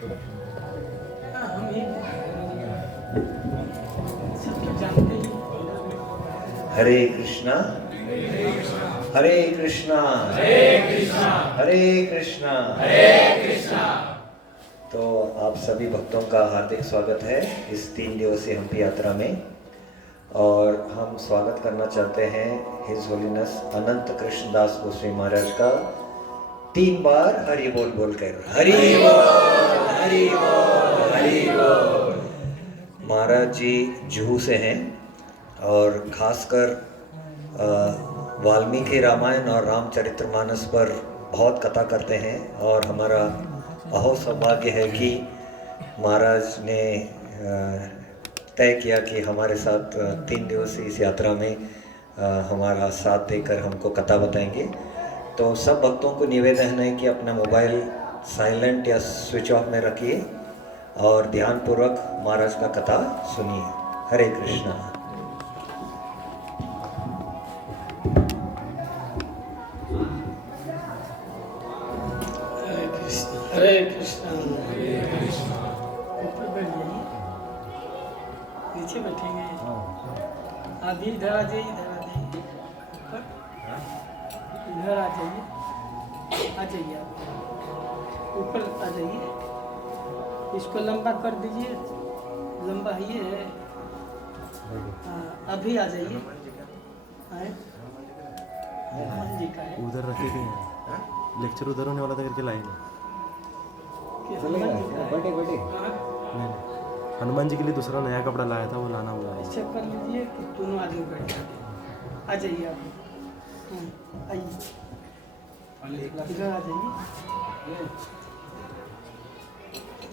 हम ही सबको जानते ही। हरे कृष्णा हरे कृष्णा हरे कृष्णा। तो आप सभी भक्तों का हार्दिक स्वागत है इस 3 दिवसीय हम्पी यात्रा में। और हम स्वागत करना चाहते हैं हिज होलीनेस अनंत कृष्ण दास गोस्वामी महाराज का 3 बार हरि बोल बोलकर। हरि बोल हरि बोल हरि बोल। महाराज जी जुहू से हैं और खासकर वाल्मीकि रामायण और रामचरितमानस पर बहुत कथा करते हैं। और हमारा अहो सौभाग्य है कि महाराज ने तय किया कि हमारे साथ 3 दिवसीय इस यात्रा में हमारा साथ देकर हमको कथा बताएंगे। तो सब भक्तों को निवेदन है कि अपना मोबाइल साइलेंट या स्विच ऑफ में रखिए और ध्यानपूर्वक महाराज का कथा सुनिए। हरे कृष्णा। हरे कृष्णा ऊपर बैठ जाइए, नीचे बैठेंगे। अभी इधर आ जाइए, इधर आ जाइए, ऊपर इधर आ जाइए, आप ऊपर आ जाइए। इसको लंबा कर दीजिए, लंबा ये है। अभी आ जाइए। हनुमान जी का है, उधर रखे गए हैं। लेक्चर उधर होने वाला था करके लाइन बैठे बैठे। नहीं, हनुमान जी के लिए दूसरा नया कपड़ा लाया था, वो लाना हुआ। ऐसे कर लीजिए कि दोनों आदमी बैठ जाए। आ जाइए आप, आइए इधर आ जाइए।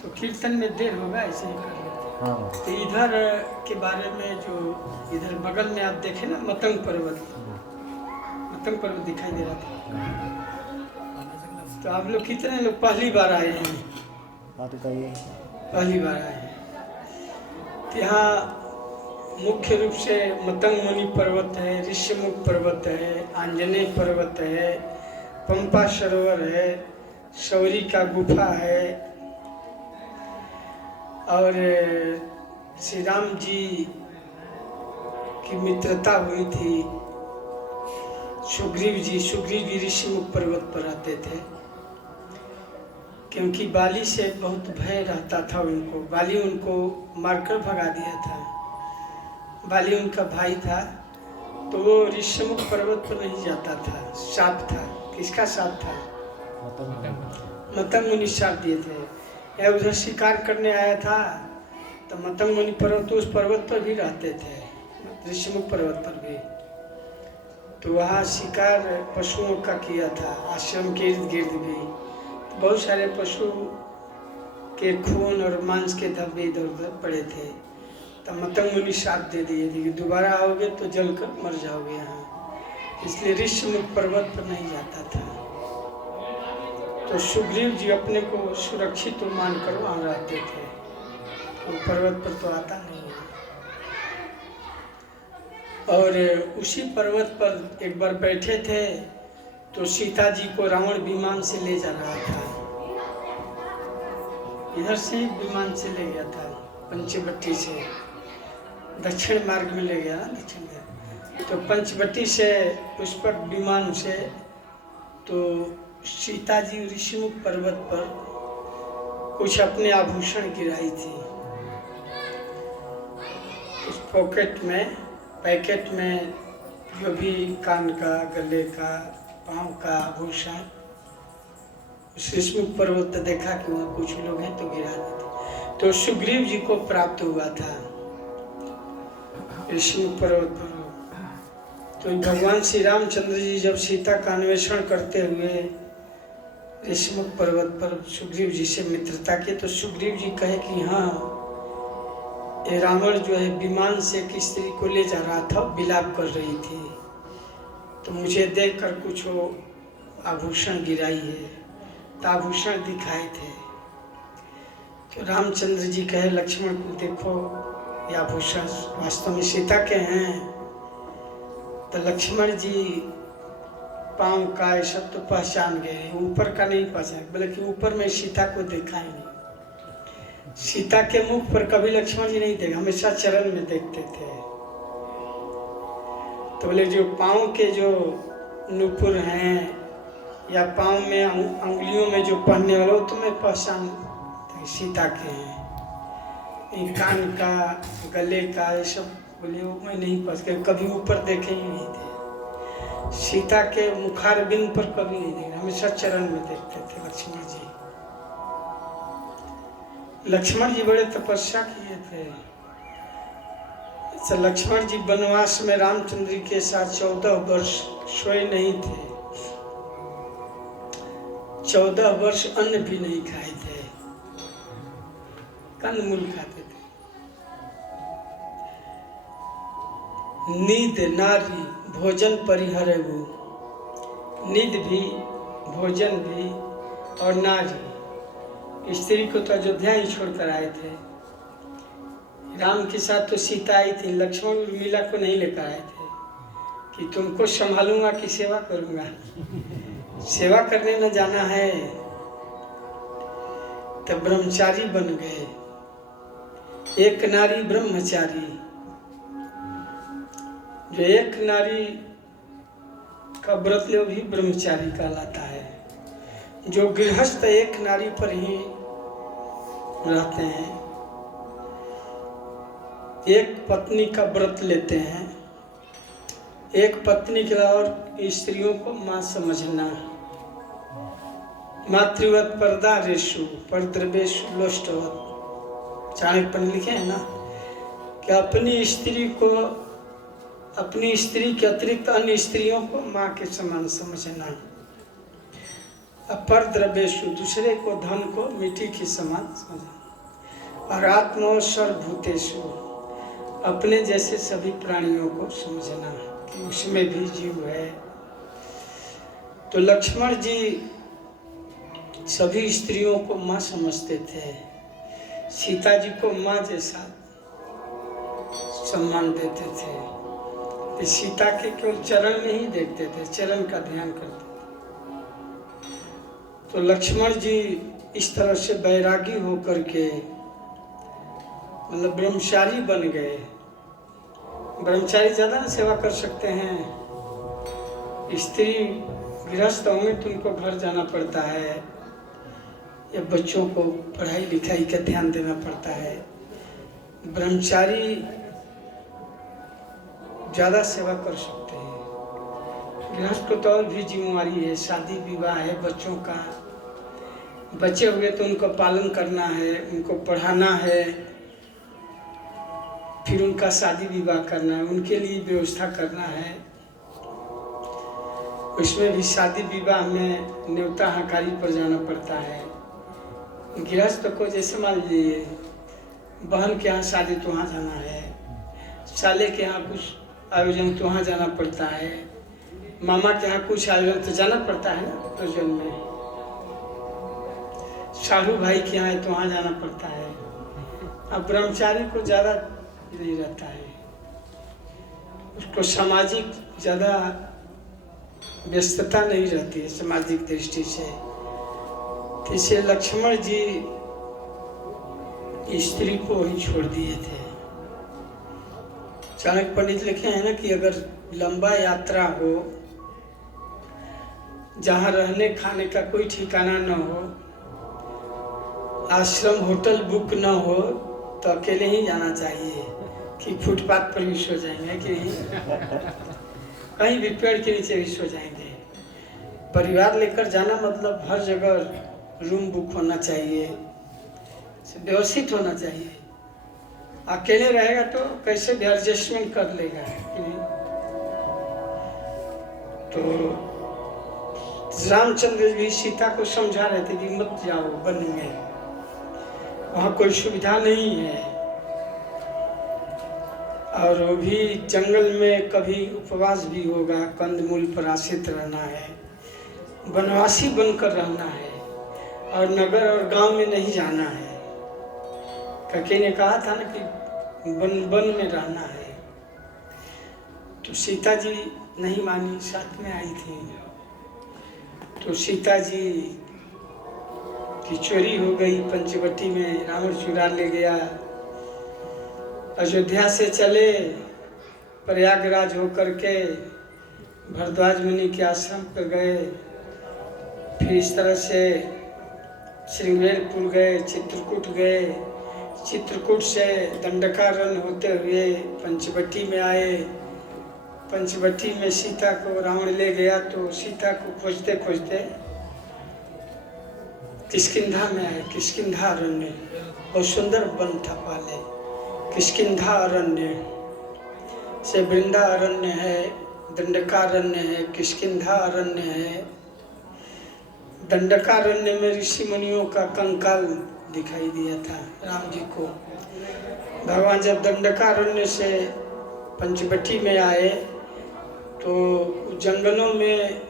तो कीर्तन में देर होगा, ऐसे ही कर लेते हैं। हाँ। तो इधर के बारे में जो इधर बगल में आप देखें ना, मतंग पर्वत दिखाई दे रहा था। तो आप लोग कितने लोग पहली बार आए हैं? पहली बार आए हैं। तो यहाँ मुख्य रूप से मतंग मुनि पर्वत है, ऋषिमुख पर्वत है, आंजनेय पर्वत है, पंपा सरोवर है, शौरी का गुफा है, और श्री राम जी की मित्रता हुई थी। सुग्रीव जी ऋषिमुख पर्वत पर आते थे, क्योंकि बाली से बहुत भय रहता था उनको। बाली उनको मारकर भगा दिया था। बाली उनका भाई था, तो वो ऋषिमुख पर्वत पर नहीं जाता था। शाप था। किसका शाप था? मतंग मुनि शाप दिए थे। या उधर शिकार करने आया था, तो मतंग मुनि पर्वत, तो उस पर्वत पर भी रहते थे, ऋषिमुख पर्वत पर भी। तो वहाँ शिकार पशुओं का किया था, आश्रम के इर्द गिर्द भी। बहुत सारे पशु के खून और मांस के धब्बे इधर उधर पड़े थे। तो मतंग मुनि श्राप दे दिए थे कि दोबारा आओगे तो जलकर मर जाओगे यहाँ। इसलिए ऋषिमुख पर्वत पर नहीं जाता था। तो सुग्रीव जी अपने को सुरक्षित मानकर वहाँ रहते थे। वो पर्वत पर तो आता नहीं है। और उसी पर्वत पर एक बार बैठे थे, तो सीता जी को रावण विमान से ले जा रहा था। इधर से विमान से ले गया था, पंचवटी से दक्षिण मार्ग में ले गया ना, दक्षिण में। तो पंचवटी से उस पर विमान से, तो सीता जी ऋषिमुख पर्वत पर कुछ अपने आभूषण गिराई थी। उस पैकेट में जो भी कान का, गले का, पाँव का आभूषण, ऋषिमुख पर्वत पर देखा कि वहाँ कुछ लोग हैं, तो गिरा देते। तो सुग्रीव जी को प्राप्त हुआ था ऋषिमुख पर्वत पर। तो भगवान श्री रामचंद्र जी जब सीता का अन्वेषण करते हुए ऋषिमुख पर्वत पर सुग्रीव जी से मित्रता की, तो सुग्रीव जी कहे कि हाँ, ये रावण जो है विमान से एक स्त्री को ले जा रहा था, विलाप कर रही थी, तो मुझे देखकर कुछ वो आभूषण गिराई है। तो आभूषण दिखाए थे। तो रामचंद्र जी कहे लक्ष्मण को, देखो ये आभूषण वास्तव में सीता के हैं। तो लक्ष्मण जी पाँव का ये सब तो पहचान गए, ऊपर का नहीं पहचान, बल्कि ऊपर में सीता को देखा ही नहीं। सीता के मुख पर कभी लक्ष्मण जी नहीं देखे, हमेशा चरण में देखते थे। तो बोले जो पाँव के जो नुपुर हैं या पाँव में अंगुलियों में जो पहनने वाले, वो तो मैं पहचान सीता के हैं। कान का, गले का, ये सब बोले वो मैं नहीं पहचान, कभी ऊपर देखे ही नहीं थे। सीता के मुखार बिंद पर कभी नहीं देखे, हमेशा चरण में देखते थे लक्ष्मण जी। लक्ष्मण जी बड़े तपस्या किए थे। अच्छा, लक्ष्मण जी वनवास में रामचंद्र जी के साथ 14 वर्ष सोए नहीं थे, 14 वर्ष अन्न भी नहीं खाए थे, कंदमूल खाते थे। नींद नारी भोजन परिहरऊ, नींद भी भोजन भी और नारी, स्त्री को तो अयोध्या ही छोड़कर आए थे। राम के साथ तो सीता आई थी, लक्ष्मण उर्मिला को नहीं लेकर आए थे कि तुमको संभालूंगा कि सेवा करूंगा। सेवा करने न जाना है, तब ब्रह्मचारी बन गए। एक नारी ब्रह्मचारी, जो एक नारी का व्रत ले भी ब्रह्मचारी कहलाता है। जो गृहस्थ एक नारी पर ही रहते हैं, एक पत्नी का व्रत लेते हैं, एक पत्नी के और स्त्रियों को मां समझना। मातृवत पर्दा रेशु परद्रवेशु लोष्टवत, चाणक्य पंडित लिखे हैं ना कि अपनी स्त्री को, अपनी स्त्री के अतिरिक्त अन्य स्त्रियों को माँ के समान समझना। अपर द्रव्येशु, दूसरे को धन को मिट्टी के समान समझना। और आत्मा सर्वभूतेषु, अपने जैसे सभी प्राणियों को समझना कि उसमें भी जीव है। तो लक्ष्मण जी सभी स्त्रियों को माँ समझते थे, सीता जी को माँ जैसा सम्मान देते थे। तो सीता के केवल चरण नहीं देखते थे, चरण का ध्यान करते थे। तो लक्ष्मण जी इस तरह से बैरागी होकर के मतलब ब्रह्मचारी बन गए। ब्रह्मचारी ज़्यादा ना सेवा कर सकते हैं, स्त्री गृहस्थ होंगे तो उनको घर जाना पड़ता है या बच्चों को पढ़ाई लिखाई का ध्यान देना पड़ता है। ब्रह्मचारी ज़्यादा सेवा कर सकते हैं। गृहस्थ को तो और भी जिम्मेवारी है, शादी विवाह है, बच्चों का, बच्चे हुए तो उनको पालन करना है, उनको पढ़ाना है, फिर उनका शादी विवाह करना है, उनके लिए व्यवस्था करना है। उसमें भी शादी विवाह में न्योता हकारी पर जाना पड़ता है। गृहस्थ को जैसे मान लीजिए बहन के यहाँ शादी तो वहाँ जाना है, साले के यहाँ कुछ आयोजन तो वहाँ जाना पड़ता है, मामा के यहाँ कुछ आयोजन तो जाना पड़ता है ना आयोजन में, साहू भाई के यहाँ है तो वहाँ जाना पड़ता है। अब ब्रह्मचारी को ज़्यादा नहीं रहता है, उसको सामाजिक ज़्यादा व्यस्तता नहीं रहती है सामाजिक दृष्टि से। तो इसे लक्ष्मण जी स्त्री को ही छोड़ दिए थे। चाणक्य पंडित लिखे हैं ना कि अगर लंबा यात्रा हो, जहाँ रहने खाने का कोई ठिकाना न हो, आश्रम होटल बुक न हो, तो अकेले ही जाना चाहिए कि फुटपाथ पर भी सो जाएंगे कि कहीं भी पेड़ के नीचे भी सो जाएंगे। परिवार लेकर जाना मतलब हर जगह रूम बुक होना चाहिए, व्यवस्थित होना चाहिए। अकेले रहेगा तो कैसे भी एडजस्टमेंट कर लेगा कि नहीं। तो रामचंद्र भी सीता को समझा रहे थे कि मत जाओ वन में, वहाँ कोई सुविधा नहीं है, और वो भी जंगल में कभी उपवास भी होगा, कंदमूल पर आश्रित रहना है, वनवासी बनकर रहना है, और नगर और गांव में नहीं जाना है। कके ने कहा था ना कि वन में रहना है। तो सीता जी नहीं मानी, साथ में आई थी। तो सीता जी कि चोरी हो गई पंचवटी में, रावण चुरा ले गया। अयोध्या से चले प्रयागराज होकर के भरद्वाज मुनि के आश्रम पर गए, फिर इस तरह से श्रृंगेरपुर गए, चित्रकूट गए, चित्रकूट से दंडकारण्य होते हुए पंचवटी में आए। पंचवटी में सीता को रावण ले गया तो सीता को खोजते खोजते किष्किंधा में आए। किष्किंधा अरण्य बहुत सुंदर वन था पहले। किष्किंधा अरण्य से वृंदा अरण्य है, दंडकारण्य है, किष्किंधा अरण्य है। दंडकारण्य में ऋषि मुनियों का कंकाल दिखाई दिया था राम जी को। भगवान जब दंडकारण्य से पंचवटी में आए तो जंगलों में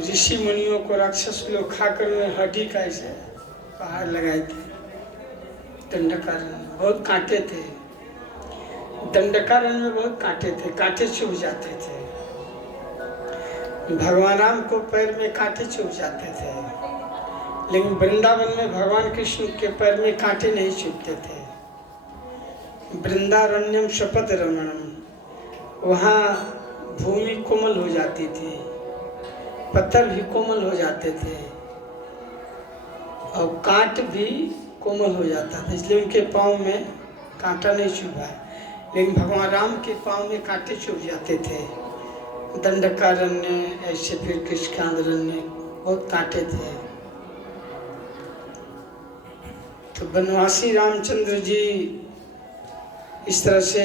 ऋषि मुनियों को राक्षस लोग खाकर में हड्डी का ऐसे पहाड़ लगाए थे। दंडकारण्य बहुत कांटे थे, दंडकारण्य में बहुत कांटे थे, कांटे चुभ जाते थे। भगवान राम को पैर में कांटे चुभ जाते थे, लेकिन वृंदावन में भगवान कृष्ण के पैर में कांटे नहीं चुभते थे। वृंदारण्यम शपथ रमणम, वहाँ भूमि कोमल हो जाती थी, पत्थर भी कोमल हो जाते थे और कांट भी कोमल हो जाता था, इसलिए उनके पाँव में कांटा नहीं चुभा। लेकिन भगवान राम के पाँव में कांटे चुभ जाते थे। दंडकारण्य ऐसे, फिर किष्किंधारण्य बहुत कांटे थे। तो बनवासी रामचंद्र जी इस तरह से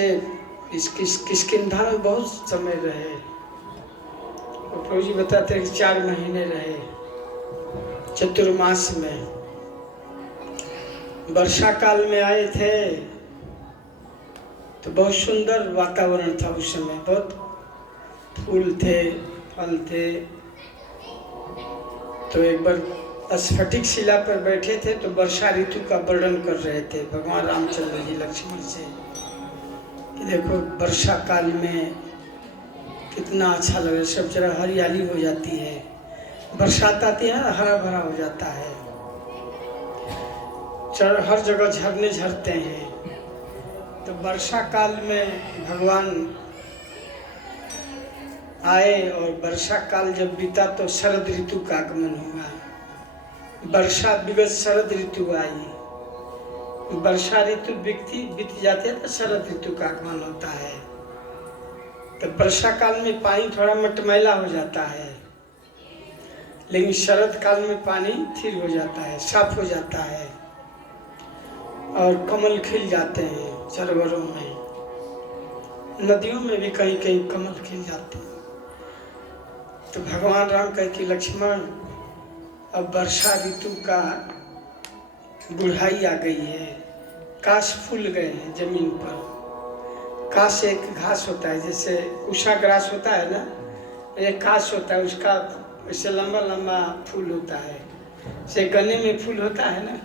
इस किष्किंधा में बहुत समय रहे। और प्रभु जी बताते हैं कि 4 महीने रहे। चतुर्मास में वर्षा काल में आए थे तो बहुत सुंदर वातावरण था उस समय, बहुत फूल थे, फल थे। तो एक बार स्फटिक शिला पर बैठे थे तो वर्षा ऋतु का वर्णन कर रहे थे भगवान रामचंद्र जी लक्ष्मण से कि देखो वर्षा काल में कितना अच्छा लग रहा है, सब जगह हरियाली हो जाती है। बरसात आती है ना, हरा भरा हो जाता है, हर जगह झरने झरते हैं। तो वर्षा काल में भगवान आए और वर्षा काल जब बीता तो शरद ऋतु का आगमन हुआ। वर्षा विगत शरद ऋतु आई। वर्षा ऋतु बीत जाते हैं तो शरद ऋतु का आगमन होता है। तो वर्षा काल में पानी थोड़ा मटमैला हो जाता है, लेकिन शरद काल में पानी स्थिर हो जाता है, साफ हो जाता है और कमल खिल जाते हैं। सरोवरों में, नदियों में भी कहीं कहीं कमल खिल जाते हैं। तो भगवान राम कहे कि लक्ष्मण, अब वर्षा ऋतु का बुढ़ाई आ गई है, काश फूल गए हैं जमीन पर। काश एक घास होता है, जैसे उषा ग्रास होता है ना, एक काश होता है, उसका ऐसे लंबा लंबा फूल होता है। जैसे गन्ने में फूल होता है ना,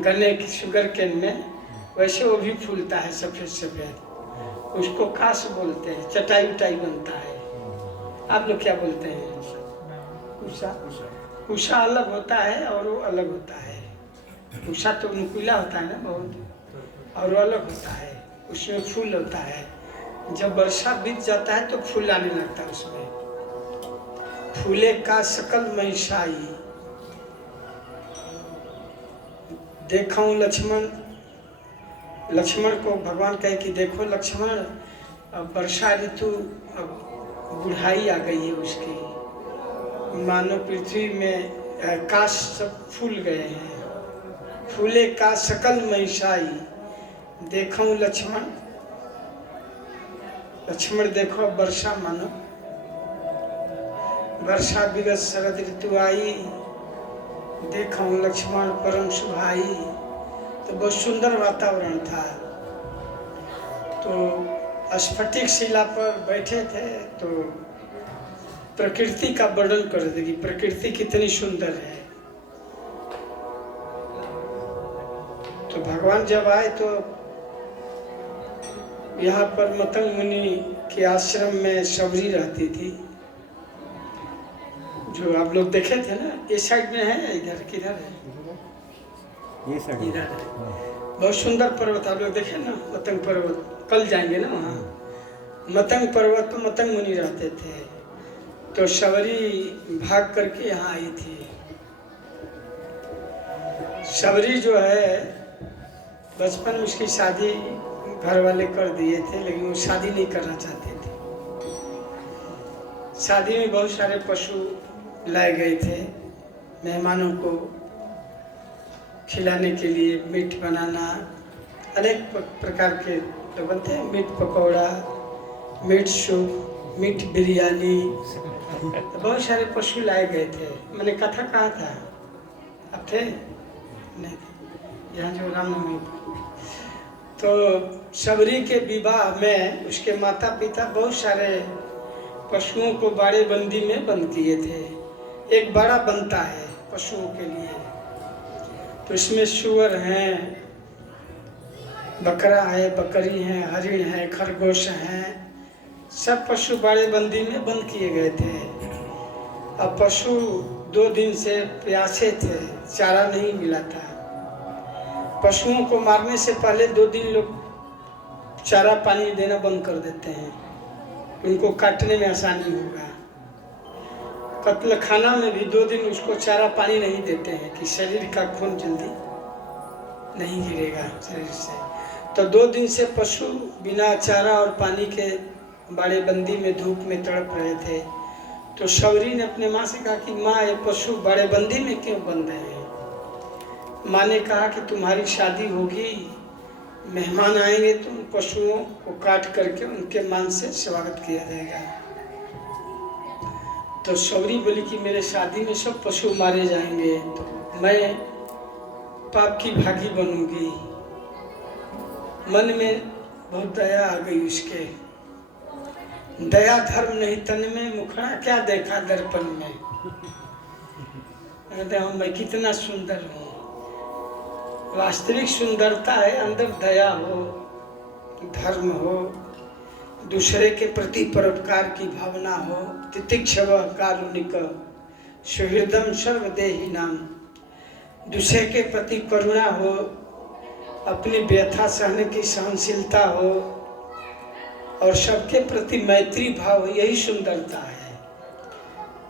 गन्ने की शुगर केन में, वैसे वो भी फूलता है सफ़ेद सफ़ेद, उसको काश बोलते हैं। चटाई उटाई बनता है। आप लोग क्या बोलते हैं? उषा। उषा अलग होता है और वो अलग होता है। उषा तो नुकीला होता है ना बहुत, और वो अलग होता है, उसमें फूल होता है। जब वर्षा बीत जाता है तो फूल आने लगता है उसमें। फूले का सकल महिषाई, देखूं लक्ष्मण। लक्ष्मण को भगवान कहे कि देखो लक्ष्मण, अब वर्षा ऋतु, अब बुढ़ाई आ गई है उसकी, मानो पृथ्वी में काश सब फूल गए हैं। फूले का सकल महिषाई, देखूं लक्ष्मण। लक्ष्मण देखो वर्षा मानो, वर्षा विगत शरद ऋतु आई, देखूं लक्ष्मण परम सुभाई। तो बहुत सुंदर वातावरण था। तो स्फटिक शिला पर बैठे थे तो प्रकृति का वर्णन कर रहे थे कि प्रकृति कितनी सुंदर है। तो भगवान जब आए तो यहाँ पर मतंग मुनि के आश्रम में शबरी रहती थी, जो आप लोग देखे थे ना, ये साइड में है, इधर किधर है? ये साइड इधर है। बहुत सुंदर पर्वत आप लोग देखे ना, मतंग पर्वत। कल जाएंगे ना वहाँ। मतंग पर्वत तो मतंग मुनि रहते थे, तो शबरी भाग करके यहाँ आई थी। शबरी जो है, बचपन में उसकी शादी घर वाले कर दिए थे, लेकिन वो शादी नहीं करना चाहते थे। शादी में बहुत सारे पशु लाए गए थे, मेहमानों को खिलाने के लिए। मीट बनाना, अनेक प्रकार के तो बनते हैं, meat pakora, meat soup, meat biryani, बहुत सारे पशु लाए गए थे। मैंने कथा कहा था, अब थे नहीं थे यहाँ जो रामनवमी। तो शबरी के विवाह में उसके माता पिता बहुत सारे पशुओं को बाड़े बंदी में बंद किए थे। एक बाड़ा बनता है पशुओं के लिए, तो इसमें सूअर हैं, बकरा है, बकरी है, हरिण है, खरगोश हैं, सब पशु बाड़े बंदी में बंद किए गए थे। अब पशु 2 दिन से प्यासे थे, चारा नहीं मिला था। पशुओं को मारने से पहले 2 दिन लोग चारा पानी देना बंद कर देते हैं, उनको काटने में आसानी होगा। कत्ल खाना में भी 2 दिन उसको चारा पानी नहीं देते हैं कि शरीर का खून जल्दी नहीं गिरेगा शरीर से। तो 2 दिन से पशु बिना चारा और पानी के बाड़े बंदी में धूप में तड़प रहे थे। तो शबरी ने अपने माँ से कहा कि माँ, ये पशु बाड़े बंदी में क्यों बंद हैं? माँ ने कहा कि तुम्हारी शादी होगी, मेहमान आएंगे तो उन पशुओं को काट करके उनके मान से स्वागत किया जाएगा। तो शबरी बोली कि मेरे शादी में सब पशु मारे जाएंगे तो मैं पाप की भागी बनूंगी। मन में बहुत दया आ गई उसके। दया धर्म नहीं तन में, मुखड़ा क्या देखा दर्पण में। मैं कितना सुंदर हूँ। वास्तविक सुंदरता है अंदर दया हो, धर्म हो, दूसरे के प्रति परोपकार की भावना हो, तितिक्षव कारुणिक सुहृदम सर्वदेही नाम। दूसरे के प्रति करुणा हो, अपनी व्यथा सहने की सहनशीलता हो, और सबके प्रति मैत्री भाव, यही सुंदरता है।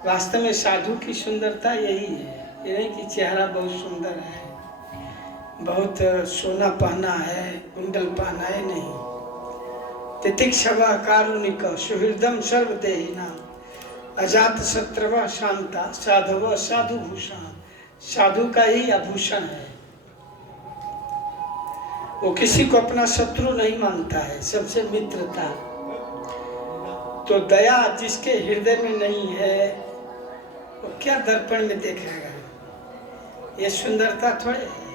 वास्तव में साधु की सुंदरता यही है। ये नहीं कि चेहरा बहुत सुंदर है, बहुत सोना पहना है, कुंडल पहना है, नहीं। तितिक्षव कारुणिक सुहृदम सर्वदेही नाम। अजात शत्रव शांता साधव साधु भूषण। साधु का ही आभूषण है। वो किसी को अपना शत्रु नहीं मानता है, सबसे मित्रता। तो दया जिसके हृदय में नहीं है वो क्या दर्पण में देखेगा? ये सुंदरता थोड़े है।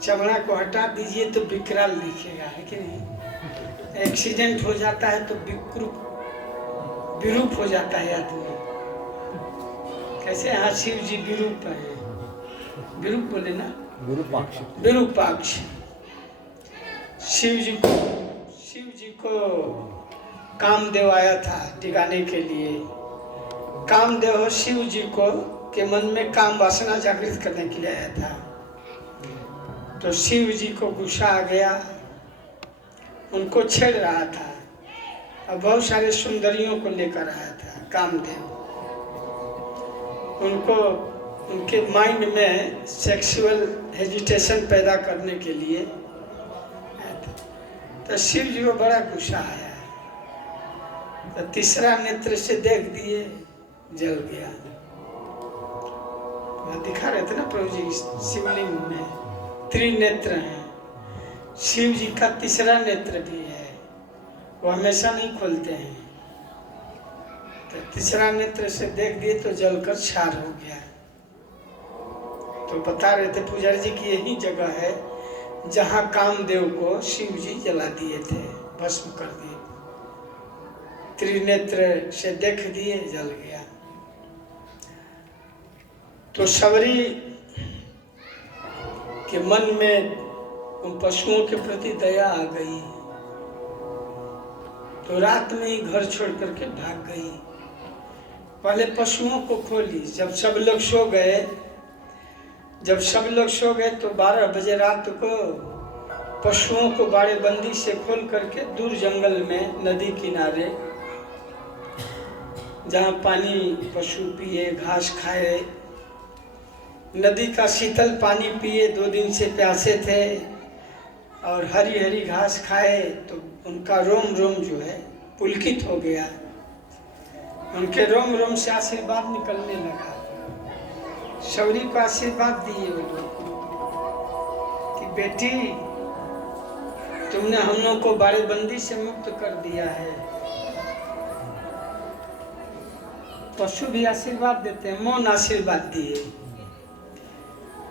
चमड़ा को हटा दीजिए तो विकराल दिखेगा, है कि नहीं? एक्सीडेंट हो जाता है तो विरूप हो जाता है आदमी। कैसे? हाँ, शिव जी विरूप है। विरूप बोले ना, विरूपाक्ष। शिव जी को कामदेव आया था टिकाने के लिए। कामदेव शिव जी को के मन में काम वासना जागृत करने के लिए आया था। तो शिव जी को गुस्सा आ गया, उनको छेड़ रहा था। और बहुत सारे सुंदरियों को लेकर आया था कामदेव। उनको उनके माइंड में सेक्सुअल हेजिटेशन पैदा करने के लिए आया था। तो शिव जी को बड़ा गुस्सा आया। तो तीसरा नेत्र से देख दिए, जल गया। वहाँ दिखा रहे थे ना प्रभु जी, शिवलिंग में त्रिनेत्र हैं। शिव जी का तीसरा नेत्र भी है, वो हमेशा नहीं खोलते हैं। तो तीसरा नेत्र से देख दिए तो जलकर क्षार हो गया। तो बता रहे थे पुजारी जी की यही जगह है जहाँ कामदेव को शिव जी जला दिए थे, भस्म कर दिए। त्रिनेत्र से देख दिए, जल गया। तो शबरी के मन में उन पशुओं के प्रति दया आ गई। तो रात में ही घर छोड़ करके भाग गई। पहले पशुओं को खोली। जब सब लोग सो गए तो 12 बजे रात को पशुओं को बाड़ेबंदी से खोल करके दूर जंगल में नदी किनारे, जहाँ पानी पशु पिए, घास खाए, नदी का शीतल पानी पिए, 2 दिन से प्यासे थे, और हरी हरी घास खाए तो उनका रोम रोम जो है पुलकित हो गया। उनके रोम रोम से आशीर्वाद निकलने लगा। शौरी को आशीर्वाद दिए वो लोग कि बेटी, तुमने हम लोग को बाड़ेबंदी से मुक्त कर दिया है। पशु भी आशीर्वाद देते हैं, मौन आशीर्वाद दिए।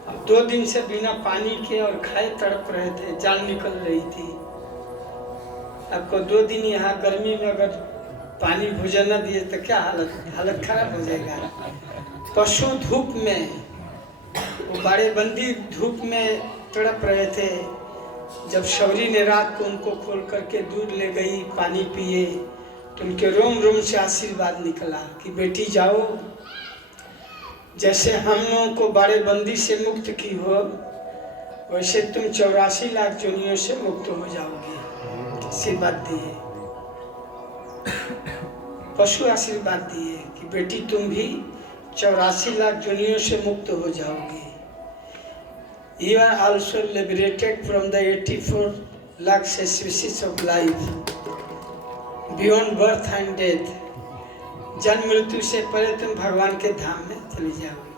अब 2 दिन से बिना पानी के और खाए तड़प रहे थे, जान निकल रही थी। आपको 2 दिन यहाँ गर्मी में अगर पानी भोजन न दिए तो क्या हालत खराब हो जाएगा। पशु धूप में, वो बाड़ेबंदी धूप में तड़प रहे थे। जब शौरी ने रात को उनको खोल करके दूध ले गई, पानी पिए, तो उनके रोम रोम से आशीर्वाद निकला कि बेटी जाओ, जैसे हम लोगों को बाड़ेबंदी से मुक्त की हो, वैसे तुम 84 लाख जोनियों से मुक्त हो जाओगी। आशीर्वाद दिए, पशु आशीर्वाद दिए कि बेटी तुम भी 84 लाख जोनियों से मुक्त हो जाओगी। You are also liberated from the 84 lakh species of life beyond birth and death. जन्म मृत्यु से पहले तुम भगवान के धाम में चली जाओगे।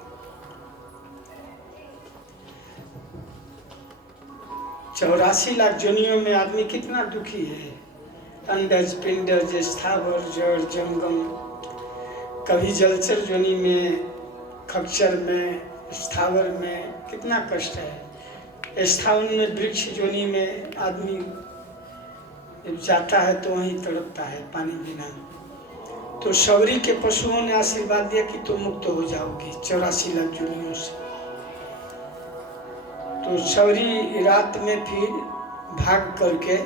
84 लाख जोनियों में आदमी कितना दुखी है। अंडज, पिंडज, स्थावर, जड़, जंगम, कभी जलचर जोनी में, खच्चर में, स्थावर में कितना कष्ट है। स्थावर में, वृक्ष जोनी में आदमी जब जाता है तो वहीं तड़पता है पानी बिना। तो शौरी के पशुओं ने आशीर्वाद दिया कि तुम मुक्त हो जाओगी 84 लाख जोनियों से। तो शौरी रात में फिर भाग करके,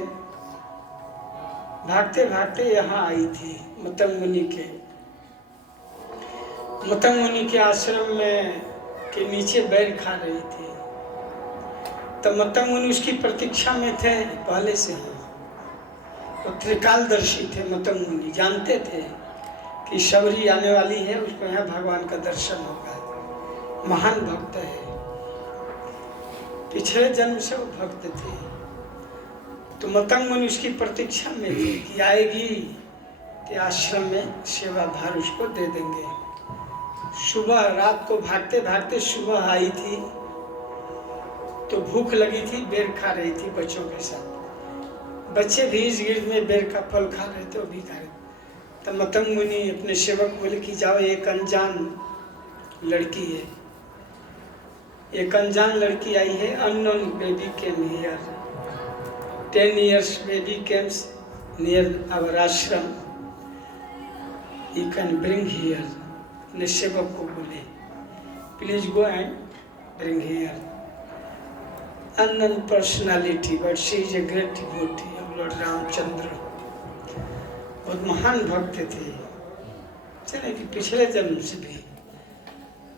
भागते भागते यहाँ आई थी मतंग मुनि के आश्रम में के नीचे बैर खा रही थी। तब मतंग मुनि उसकी प्रतीक्षा में थे पहले से ही। वो त्रिकालदर्शी थे मतंग मुनि, जानते थे कि शौरी आने वाली है, उसको यहाँ भगवान का दर्शन होगा। महान भक्त है, पिछले जन्म से वो भक्त थे। तो मतंग मुनि उसकी प्रतीक्षा में थे कि आएगी कि आश्रम में सेवा भार उसको दे देंगे। सुबह, रात को भागते भागते सुबह आई थी तो भूख लगी थी, बेर खा रही थी बच्चों के साथ। बच्चे भी इस गिर्द में बेर का फल खा रहे थे, वो भी खा रहे थे। तब मतंग मुनि अपने सेवक बोले कि जाओ, एक अनजान लड़की है, एक अनजान लड़की आई है। Unknown baby came here, 10 years baby comes near our ashram, you can bring here. ने सेवक को बोले please go and bring here. Unknown personality but she is a great devotee of Lord Ramchandra. बहुत महान भक्त थे, चले कि पिछले जन्म से भी।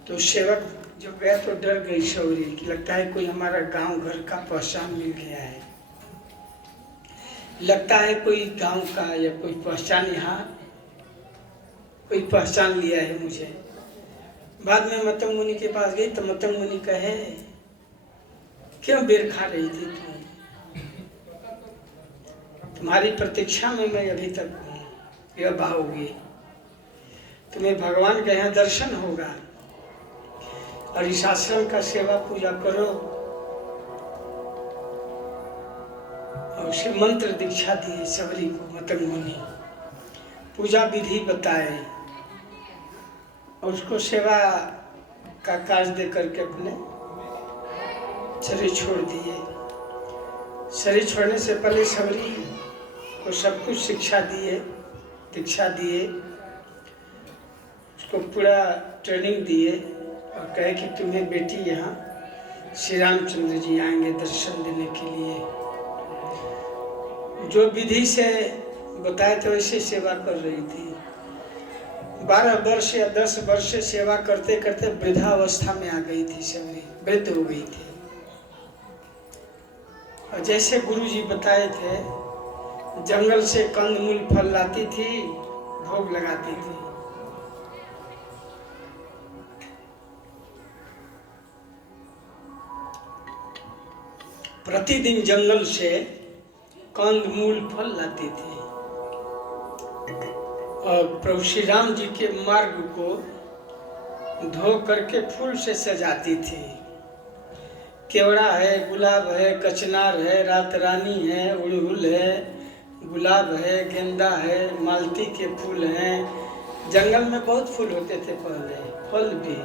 तो सेवक जब गया तो डर गई शौरी कि लगता है कोई हमारा गांव घर का पहचान मिल गया है, लगता है कोई गांव का या कोई पहचान, यहाँ कोई पहचान लिया है मुझे। बाद में मतंग मुनि के पास गई तो मतंग मुनि कहे क्यों बेर खा रही थी तुम? तुम्हारी प्रतीक्षा में मैं अभी तक हूँ, यह आओगी, तुम्हें भगवान के यहाँ दर्शन होगा और इस आश्रम का सेवा पूजा करो। और उसे मंत्र दीक्षा दी शबरी को मतंग मुनि, पूजा विधि बताए और उसको सेवा का कार्य दे करके अपने शरीर छोड़ दिए। शरीर छोड़ने से पहले शबरी को सब कुछ शिक्षा दिए, दीक्षा दिए, उसको पूरा ट्रेनिंग दिए और कहे कि तुम्हें बेटी यहाँ श्री रामचंद्र जी आएंगे दर्शन देने के लिए। जो विधि से बताए थे वैसे सेवा कर रही थी। 12 वर्ष या 10 वर्ष से सेवा करते करते वृद्धावस्था में आ गई थी शबरी, वृद्ध हो गई थी। और जैसे गुरु जी बताए थे, जंगल से कंदमूल फल लाती थी, भोग लगाती थी। प्रतिदिन जंगल से कंदमूल फल लाती थी और प्रभु श्री राम जी के मार्ग को धो करके फूल से सजाती थी। केवड़ा है, गुलाब है, कचनार है, रात रानी है, उड़हुल है, गुलाब है, गेंदा है, मालती के फूल हैं। जंगल में बहुत फूल होते थे पहले, फल भी।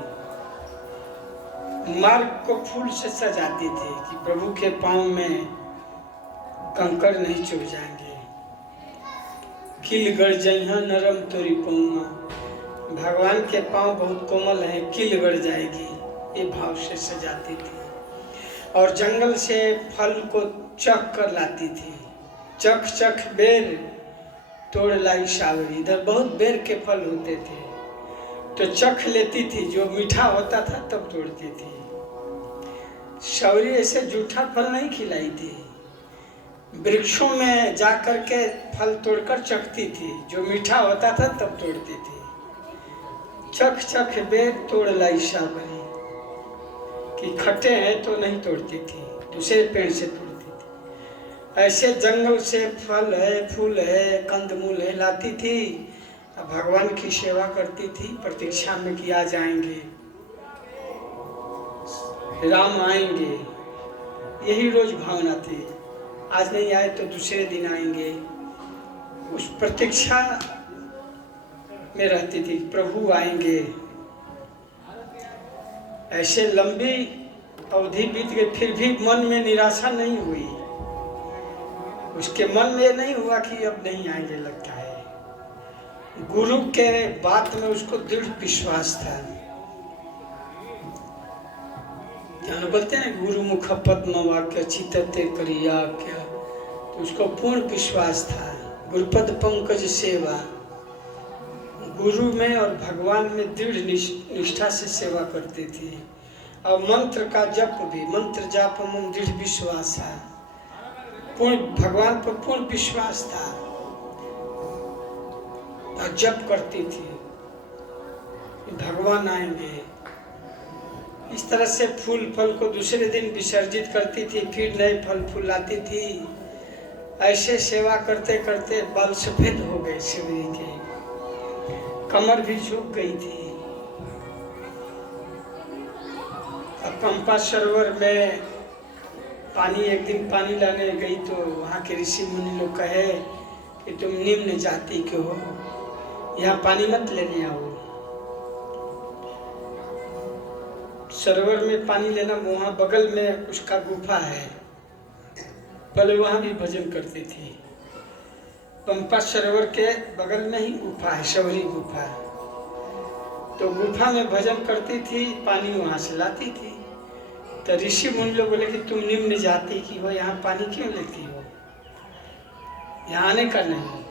मार्ग को फूल से सजाती थी कि प्रभु के पांव में कंकड़ नहीं चुभ जाएंगे। किल गड़ जइहा नरम तोरी पौमा, भगवान के पांव बहुत कोमल हैं, किल गड़ जाएगी, ये भाव से सजाती थी। और जंगल से फल को चख कर लाती थी। चख चख बेर तोड़ लाई सावरी। इधर बहुत बेर के फल होते थे तो चख लेती थी, जो मीठा होता था तब तोड़ती थी। सावरी ऐसे जूठा फल नहीं खिलाई थी, वृक्षों में जा कर के फल तोड़कर चखती थी, जो मीठा होता था तब तोड़ती थी। चख चख बेर तोड़ लाई सावरी, कि खट्टे हैं तो नहीं तोड़ती थी, दूसरे पेड़ से तोड़ती थी। ऐसे जंगल से फल है, फूल है, कंदमूल है लाती थी, भगवान की सेवा करती थी, प्रतीक्षा में कि आ जाएंगे, राम आएंगे, यही रोज भावना थी। आज नहीं आए तो दूसरे दिन आएंगे, उस प्रतीक्षा में रहती थी, प्रभु आएंगे। ऐसे लंबी अवधि बीत गई, फिर भी मन में निराशा नहीं हुई। उसके मन में नहीं हुआ कि अब नहीं आएंगे, लगता है। गुरु के बात में उसको दृढ़ विश्वास था। जान बोलते हैं गुरु मुख पद्म वाक्य चित्तते करिया क्या, तो उसको पूर्ण विश्वास था। गुरुपद पंकज सेवा, गुरु में और भगवान में दृढ़ निष्ठा से सेवा करती थी। और मंत्र का जप भी, मंत्र जाप में दृढ़ विश्वास है, पूर्ण भगवान पर पूर्ण विश्वास था और जप करती थी भगवान आएंगे। इस तरह से फूल फल को दूसरे दिन विसर्जित करती थी, फिर नए फल फूल लाती थी। ऐसे सेवा करते करते बाल सफेद हो गए शिवजी के, कमर भी झुक गई थी। अब पंपा सरोवर में पानी, एक दिन पानी लाने गई तो वहाँ के ऋषि मुनि लोग कहे कि तुम निम्न जाति के हो, यहाँ पानी मत लेने आओ। सरोवर में पानी लेना, वहाँ बगल में उसका गुफा है, पहले वहाँ भी भजन करती थी। पंपा सरोवर के बगल में ही गुफा है, शबरी गुफा, तो गुफा में भजन करती थी, पानी वहाँ से लाती थी। तो ऋषि मुनि लोग बोले कि तुम निम्न जाति की हो, यहाँ पानी क्यों लेती हो, यहाँ आने का नहीं।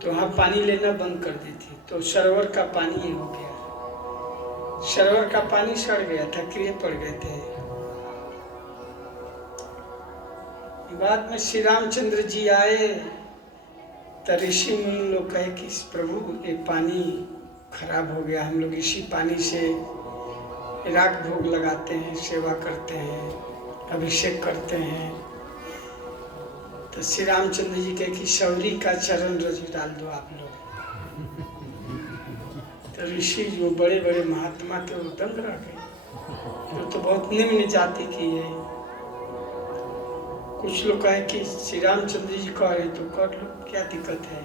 तो वहाँ पानी लेना बंद कर दी थी, तो सरोवर का पानी ही हो गया। सरोवर का पानी सड़ गया था, कीड़े पड़ गए थे। बाद में श्री रामचंद्र जी आए तो ऋषि मुनि लोग कहे कि प्रभु ये पानी खराब हो गया, हम लोग इसी पानी से राग भोग लगाते हैं, सेवा करते हैं, अभिषेक करते हैं। तो श्री रामचंद्र जी कहे कि शबरी का चरण रज डाल दो आप लोग। तो ऋषि जो बड़े बड़े महात्मा थे वो दंग रह गए, तो बहुत निम्न जाति की है। कुछ लोग कहे कि श्री रामचंद्र जी कह रहे तो कर लो, क्या दिक्कत है।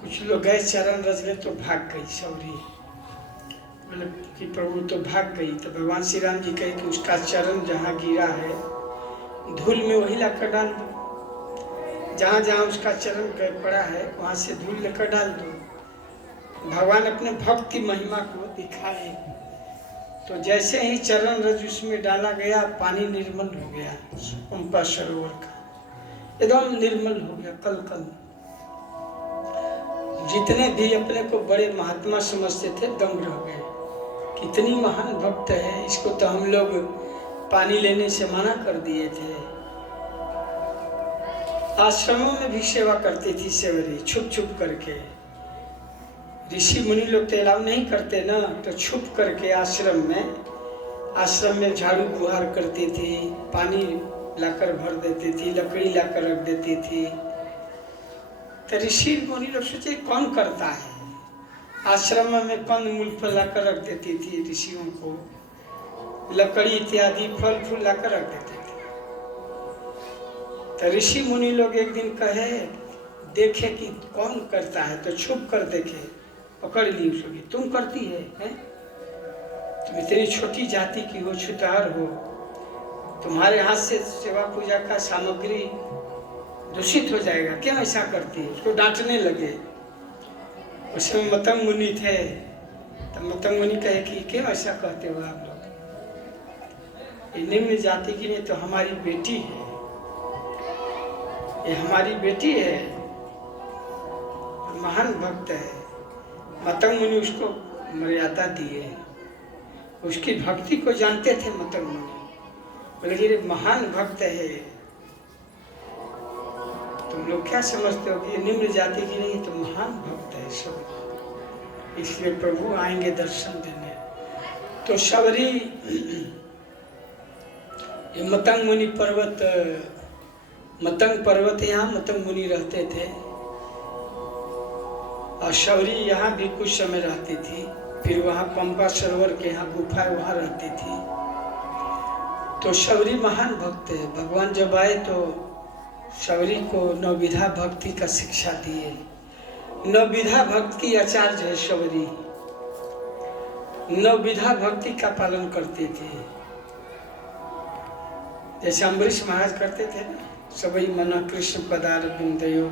कुछ लोग गए चरण रज ले तो भाग गई शबरी, बोले कि प्रभु तो भाग गई। तो भगवान श्री राम जी कहे कि उसका चरण जहाँ गिरा है धूल में वही लाकर डाल दो, जहाँ जहाँ उसका चरण पड़ा है वहाँ से धूल लेकर डाल दो। भगवान अपने भक्ति महिमा को दिखाए। तो जैसे ही चरण रज उसमें डाला गया, पानी निर्मल हो गया, पंपा सरोवर का एकदम निर्मल हो गया, कल कल। जितने भी अपने को बड़े महात्मा समझते थे दंग रह गए। कितनी महान भक्त है, इसको तो हम लोग पानी लेने से मना कर दिए थे। आश्रमों में भी सेवा करती थी सेवरी, छुप छुप करके। ऋषि मुनि लोग तो अलाउ नहीं करते ना, तो छुप करके आश्रम में झाड़ू बुहार करती थी, पानी लाकर भर देती थी, लकड़ी लाकर रख देती थी। तो ऋषि मुनि लोग सोचे कौन करता है, आश्रम में कंद मूल फल लाकर रख देती थी, ऋषियों को लकड़ी इत्यादि फल फूल लाकर रख देते थे। तो ऋषि मुनि लोग एक दिन कहे देखे कि कौन करता है, तो छुप कर देखे, पकड़ ली उसकी, तुम करती है? तुम इतनी छोटी जाति की हो, छुतहर हो, तुम्हारे हाथ से सेवा पूजा का सामग्री दूषित हो जाएगा, क्यों ऐसा करती है? उसको डांटने लगे। उसमें मतंग मुनि थे, तो मतंग मुनि कहे कि क्यों ऐसा कहते हो आप लोग, ये निम्न जाति की नहीं तो हमारी बेटी है, ये हमारी बेटी है, महान भक्त है। मतंग मुनि उसको मर्यादा दिए, उसकी भक्ति को जानते थे मतंग मुनि, बोले ये महान भक्त है, तुम लोग क्या समझते हो कि ये निम्न जाति की नहीं तो महान भक्त है सब, इसलिए प्रभु आएंगे दर्शन देने। तो शबरी ये मतंग मुनि पर्वत, मतंग पर्वत, यहाँ मतंग मुनि रहते थे, और शबरी यहाँ भी कुछ समय रहती थी, फिर वहाँ पंपा सरोवर के यहाँ गुफा है, वहाँ रहती थी। तो शबरी महान भक्त है, भगवान जब आए तो शबरी को नवविधा भक्ति का शिक्षा दिए। नवविधा भक्ति की आचार्य है शबरी, नवविधा भक्ति का पालन करते थे, जैसे अम्बरीश महाराज करते थे ना, सबई मना कृष्ण पदार बिंदयो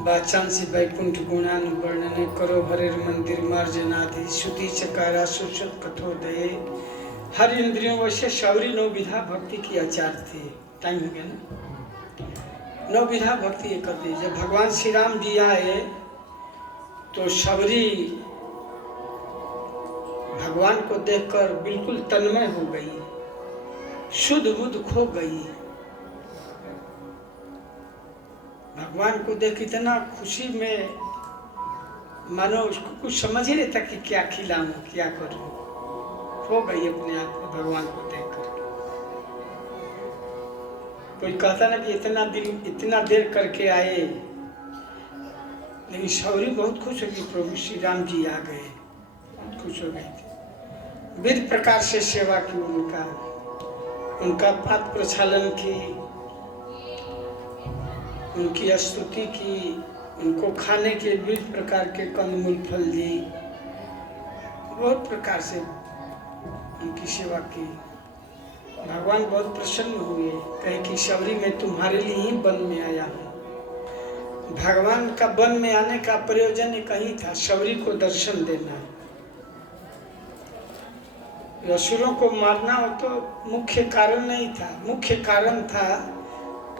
वाचांसी वैकुंठ गुणानुवर्णने करो हरे मंदिर मार्जनादि श्रुति चकारा सुश्रुत कथोदये। हर इंद्रियों वैसे शबरी नवविधा भक्ति की आचार्य थी। टाइम हो गया ना, नवविधा भक्ति ये करती। जब भगवान श्री राम जी आए तो शबरी भगवान को देखकर बिल्कुल तन्मय हो गई, शुद्ध बुद्ध खो गई। भगवान को देख इतना खुशी में मानो उसको कुछ समझ ही नहीं था कि क्या खिलाऊं क्या करूं, खो गई अपने आप में भगवान को देख कर। कोई कहता ना कि इतना देर करके आए, लेकिन शबरी बहुत खुश हो गई, प्रभु श्री राम जी आ गए, बहुत खुश हो गई थी। विविध प्रकार से सेवा की, उनका पाद प्रक्षालन की, उनकी स्तुति की, उनको खाने के विविध प्रकार के कंदमूल फल दी, बहुत प्रकार से उनकी सेवा की। भगवान बहुत प्रसन्न हुए, कहे कि शबरी मैं तुम्हारे लिए ही वन में आया हूँ। भगवान का वन में आने का प्रयोजन एक ही था, शबरी को दर्शन देना। असुरों को मारना हो तो मुख्य कारण नहीं था, मुख्य कारण था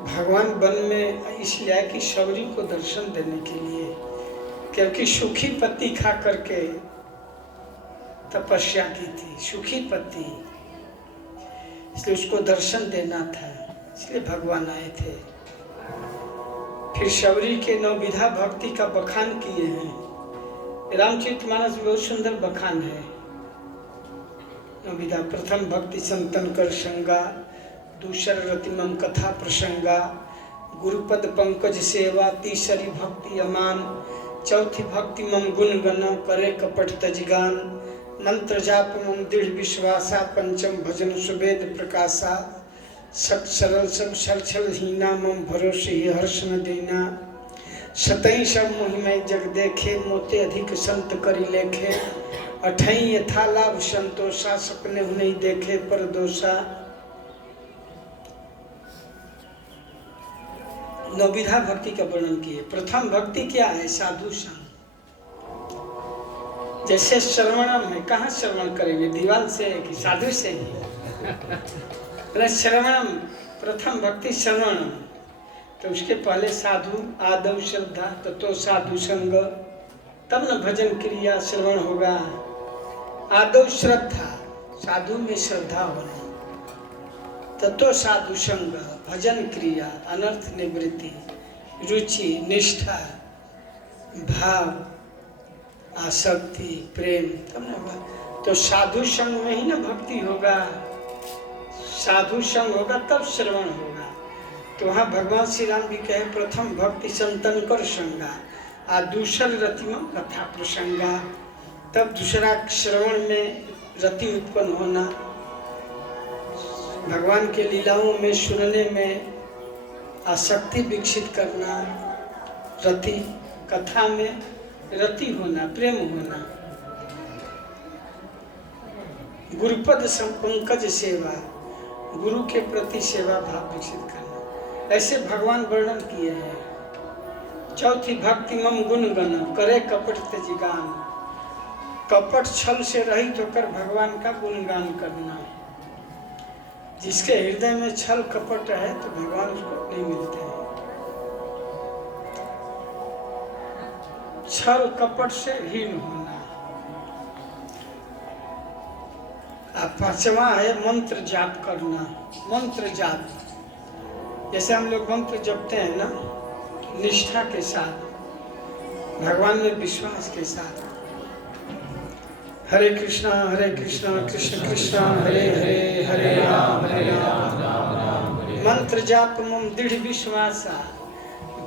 भगवान वन में इसलिए आए कि शबरी को दर्शन देने के लिए, क्योंकि सूखी पत्ती खा करके तपस्या की थी, सूखी पत्ती, इसलिए उसको दर्शन देना था, इसलिए भगवान आए थे। फिर शबरी के नवविधा भक्ति का बखान किए हैं। रामचरितमानस में बहुत सुंदर बखान है नवविधा। प्रथम भक्ति संतन कर संगा, दूसर रतिमम कथा प्रसंगा, गुरुपद पंकज सेवा, तीसरी भक्ति अमान, चौथी भक्ति मम गुण गना, करे कपट तजगान, मंत्र जाप मम दृढ़ विश्वासा, पंचम भजन सुवेद प्रकाशा, सत सरल सब छल छल हीना, मम भरोसे ही हर्ष न देना, सतई सब मोहिमय जग देखे, मोते अधिक संत करी लेखे, अठई यथा लाभ संतोषा, सपने नहीं देखे पर दोषा। नवविधा भक्ति का वर्णन किए। प्रथम भक्ति क्या है? साधु संग। जैसे श्रवणम है, कहाँ श्रवण करेंगे? दीवान से कि साधु से ही? श्रवणम, प्रथम भक्ति श्रवणम। तो उसके पहले साधु आदव श्रद्धा तो साधु संग, तब न भजन क्रिया श्रवण होगा। आदव श्रद्धा, साधु में श्रद्धा होना, तो साधु संग, भजन क्रिया, अनर्थ निवृत्ति, रुचि, निष्ठा, भाव, आसक्ति, प्रेम, तब न होगा। तो साधु संग में ही ना भक्ति होगा, साधु संग होगा तब श्रवण होगा। तो वहाँ भगवान श्री राम भी कहे प्रथम भक्ति संतन कर संगा आ दूसर रतिम कथा प्रसंगा। तब दूसरा श्रवण में रति उत्पन्न होना, भगवान के लीलाओं में सुनने में आसक्ति विकसित करना, रति कथा में रति होना, प्रेम होना। गुरुपद पंकज सेवा, गुरु के प्रति सेवा भाव विकसित करना, ऐसे भगवान वर्णन किए हैं। चौथी भक्ति मम गुण गण करे कपट त्यजिगान, कपट छल से रहित होकर भगवान का गुणगान करना। जिसके हृदय में छल कपट है तो भगवान उसको नहीं मिलते हैं। छल कपट से हीन होना। अब पांचवा है मंत्र जाप करना। मंत्र जाप, जैसे हम लोग मंत्र जपते हैं ना, निष्ठा के साथ, भगवान में विश्वास के साथ। हरे कृष्णा कृष्ण कृष्ण हरे हरे, हरे राम राम राम। मंत्र जाप मम दृढ़ विश्वासा,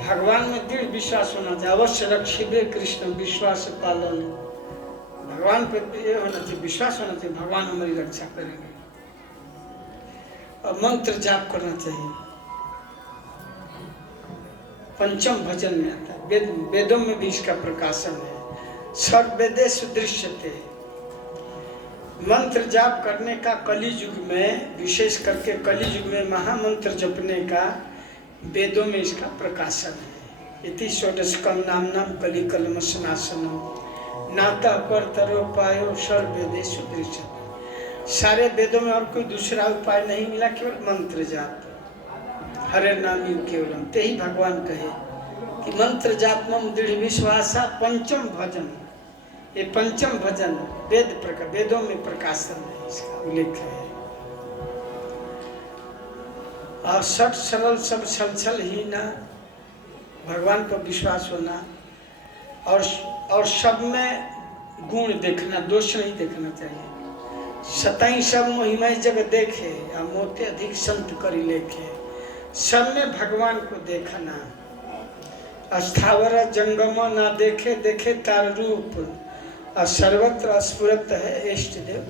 भगवान में दृढ़ विश्वास होना चाहिए। अवश्य रक्षिबे कृष्ण विश्वास पालन, भगवान पे ये होना चाहिए, विश्वास होना चाहिए, भगवान हमारी रक्षा करेंगे। और मंत्र जाप करना चाहिए। पंचम भजन में आता है, वेदों में भी इसका प्रकाशन है। सर्व वेदेषु दृश्यते, मंत्र जाप करने का कलि युग में, विशेष करके कलि युग में महामंत्र जपने का वेदों में इसका प्रकाशन है। इति षोडशकम नाम कलि कलमशनाशनम नाता कर्तरो पायो सर्व वेदेषु दृश्यते। सारे वेदों में और कोई दूसरा उपाय नहीं मिला, केवल मंत्र जाप। हरे नाम केवलम, ते ही भगवान कहे कि मंत्र जाप मम दृढ़ विश्वासा पंचम भजन। ये पंचम भजन वेदों में प्रकाशन है, इसका उल्लेख है। और सठ सरल सब छल ही ना, भगवान पर विश्वास होना। और सब में गुण देखना, दोष नहीं देखना चाहिए। सताई सब महिमा जग देखे या मोते अधिक संत करी लेखे। सब में भगवान को देखना। अस्थावर जंगम ना देखे देखे तार रूप, और सर्वत्र स्फुरत है इष्ट देव।